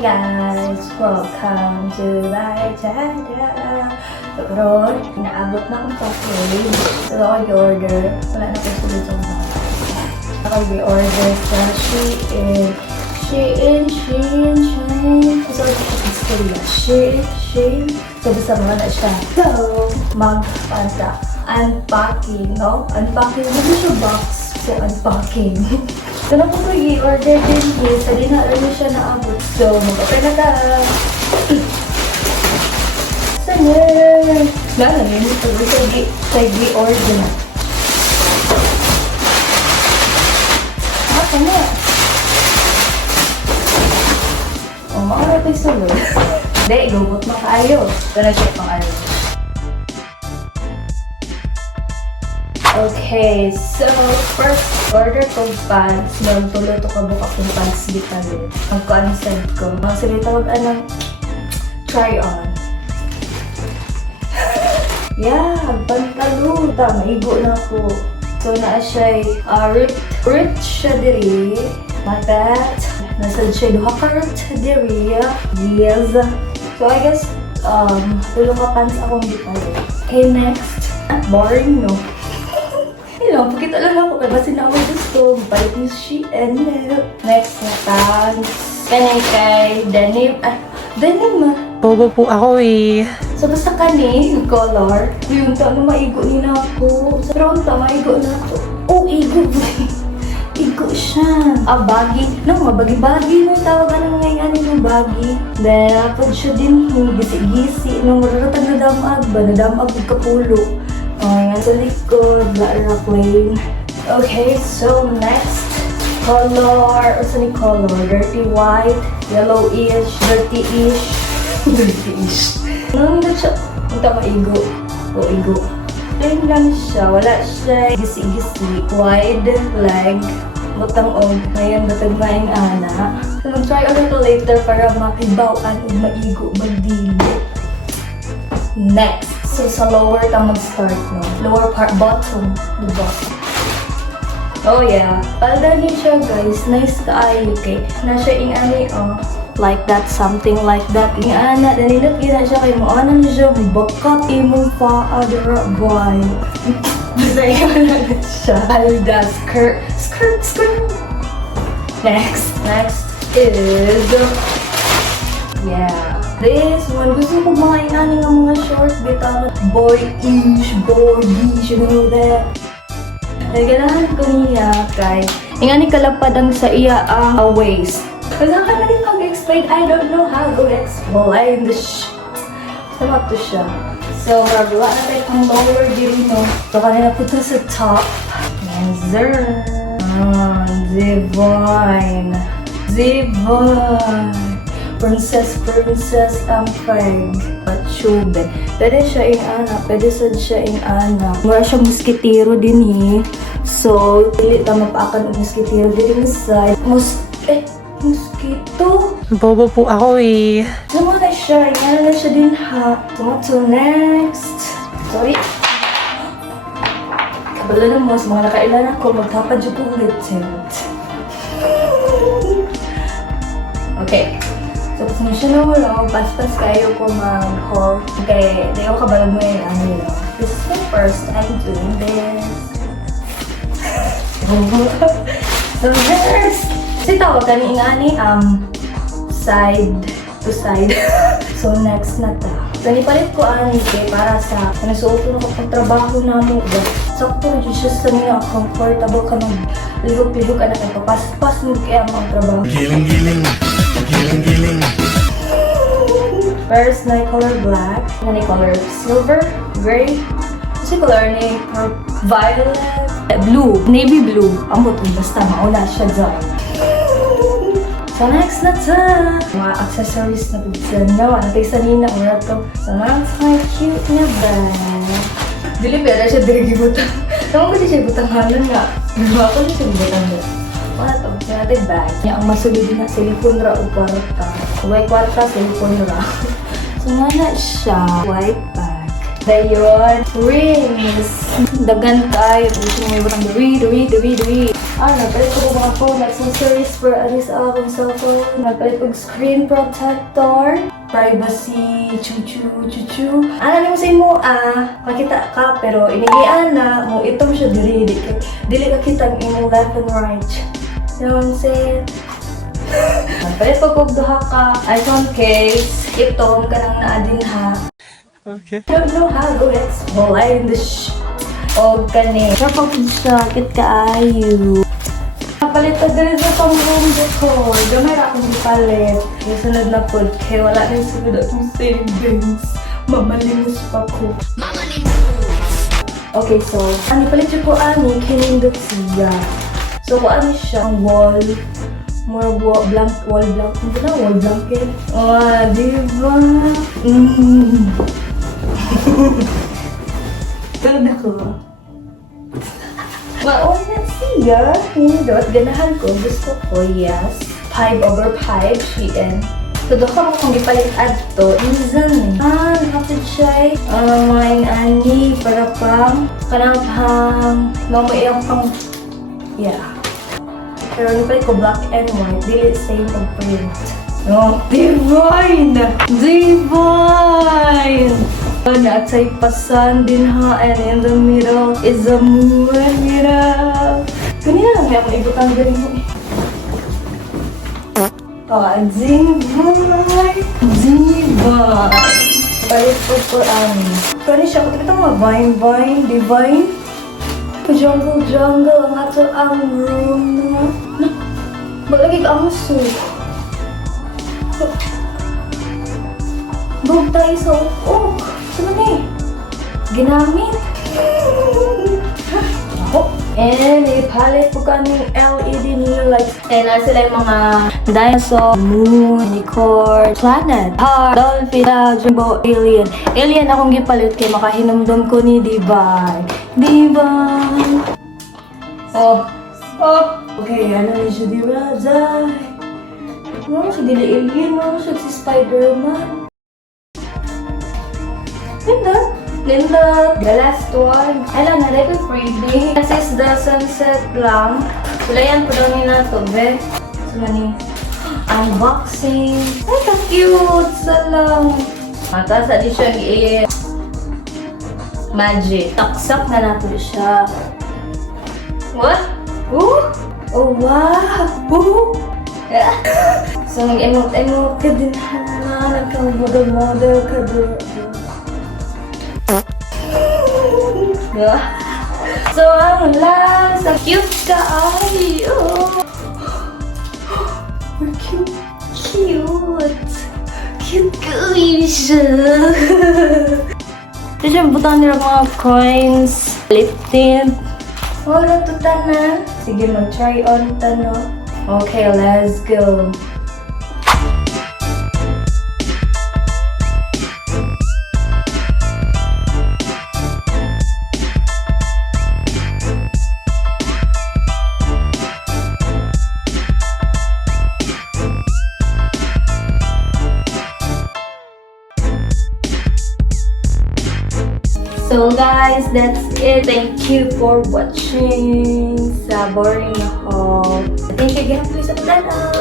Hey guys! Welcome to my channel! So, karon, inaabot na akong chocolate. So, ako i-order. Wala na ko sulit sa mga. Ako i-order sa Shein. So, Shein. So, basta mga na siya. So, unpacking, no? Unpacking. Ano siya box? So, unpacking. So, na po ko i-order din here. So, di na early siya naabot. So, mag-open na ka. Sana! Nalamin, ito i-order na. Sana! O, maura tayo sa lord. Hindi, gubot mo kaayo. Ito na siya pang ayaw. Okay, so first order kong pants. Nagtuloy ito ka buka kong pants di kami. Mag-consent ko. Ang sinitawag anong try on. Yeah, pantalo. Maigo na po. So naa siya ripped siya diri. Matat. Nasa siya duha ka ripped diri. Yes. So I guess tulong ka pants akong di kami. Okay, next. Boring, no? Hello, pakita lang ako kaya basin na ako gusto. Balik yung Shein. Next na pants. Kay denim. Denim. Bobo po ako eh. So basta kani, yung color. Yung ano maigo ni na ako. Sa round ta, maigo na ako. Oh, igo. Igo siya. Baggy. No, mabagi-bagi mo tawag ano ngayon yung baggy. Then, apod siya din gisi-gisi. Nung mararatag na damag ba? Nadamag yung kapulo. Nga sa likod, Lara plain. Okay, so next color, what's the color? Dirty white, yellowish, dirty-ish, dirty-ish. Ano na siya? Punta maigo. O igo. Plain lang siya, wala siya gisi-gisi. Wide leg, butang ngayon batag maing ana. So mag-try ulit later para makibawan o maigo, magdili. Next. So, sa lower ka mag-start, no? Lower part, bottom. The bottom. Oh, yeah. Paldahin siya, guys. Nice kaayo, okay? Nasya ingani, like that, something like that. Ingana, naninot gina siya kay mo. Ano siya, bakat imong pa-adra, boy. Basta ingana siya. Palda, skirt. Next is... Yeah. This one, gusto ko mga inani ng mga short bitaw. Boyish, you know that. Naganahan ko niya kay ingani kalapad ang sa iya ang waist. Wala ka na rin mag-explain. I don't know how to explain this. Sama to siya. So, maragawa na tayo pang lower diri, no? So, kanina po to sa top. Yes, Divine. Princess ang Craig at Shube. Pwede siya ing ana. Mura siya muskitero din So, pili ta mapaakan og muskitero din sa mosquito. Bobo po ako eh. Sama na siya. Ingana na siya din ha. So, next. Sorry. Kabala na mo sa mga nakailan ako. Magtapad yung ulit. Okay. So, kung siya na wala, pas-pas kayo ko mag-haul. Okay, di ako kabalag mo yung ano yun. This is my first time doing this. So, next! Kasi tawag ka ni ingani, side to side. So, next na ta. So, nipalit ko kay para sa nasuoto na kapag trabaho na mo. Sakto, just sa nila, comfortable ka mag-lihog-lihog ka na kayo. Pas-pas mo kaya mga trabaho. Giling. First, na color black. Na color silver, gray. Kasi color ni violet, blue, navy blue. Ambot mo, basta mauna siya dyan. So next na ta. Mga accessories na pizza na. Natay sa nina mo na to. So that's my cute na bag. Dili pera siya diri gibutang. Tama ko siya butang halan nga. Ako na siya butang halan. Wala to, natin bag. Ang masulid na silikon ra o kwarta. Huwag kwarta, silikon ra. So nga na siya, white bag. Dayon. Rings. Dagan tayo. Gusto mo ibutang duri. Nagpalit ko mga phone accessories for alis akong cellphone. Nagpalit ko screen protector. Privacy. Chuchu. Ano mo sa imo kakita ka pero inigian na mo itong siya diri. Dili ka kitang imo left and right. You know what I'm saying? Nagpalit ko kog duha ka iPhone case. Itong kanang naadin ha. Okay. I don't know how to explain this o kani. Kapag siya, kit kaayo. Kapalit na din sa pang room decor. Gamay na akong ipalit. Yung sunod na pod, kaya wala na yung sunod akong savings. Mamalimos pa ko. Okay, so, palit yung ko kinindot siya. So, kung siya, ang wall, more wall blanket. Hindi na wall blanket. Diba? Tulad ako. Maon na siya. Hindot. Ganahan ko. Gusto ko, yes. 5/5. Shein. So, doon ka mo kung ipalit adto. Inzan eh. Nakapit siya eh. Mga ani. Para pang. Kanang pang. Mamayang pang. Yeah. Pero nipalit ko black and white. Dili same of print. No. Divine! Nagsay pasan din ha, and in the middle is a moon. Mira. Kanina lang may akong ibutang galing mo eh. Divine. Palit po Kani siya, kung ito mga divine. Jungle, ang ato ang room na. Balagig ang muso. Bug tayo sa ukok. Saan na eh? Ginamit. And ipalit po kaming LED new lights. And sila yung mga dinosaur, moon, unicorn, planet, heart, dolphin, jumbo, alien. Alien akong gipalit kay makahinumdum ko ni Divine. Okay, ano na siya di Razay? Ano siya dili alien? Ano siya si Spider-Man? Linda, the last one. Ay lang, nalay ko freebie. This is the sunset lamp. Sulayan po daw ni nato, be. So, mani. Unboxing. Ay, ka-cute! Salam. Mata sa di siya magic. Taksak na nato siya. What? Oh, wow! So, nag-emote ka din na. Nagka-model ka din. So, ang last, ang cute ka ay. We're cute. Cute siya. Ito siya, butang nila mga coins, lip tint. Wala to tanan. Sige, mag-try on tano. Okay, let's go. So guys, that's it. Thank you for watching sa boring na haul. Thank you again for sa pagdala.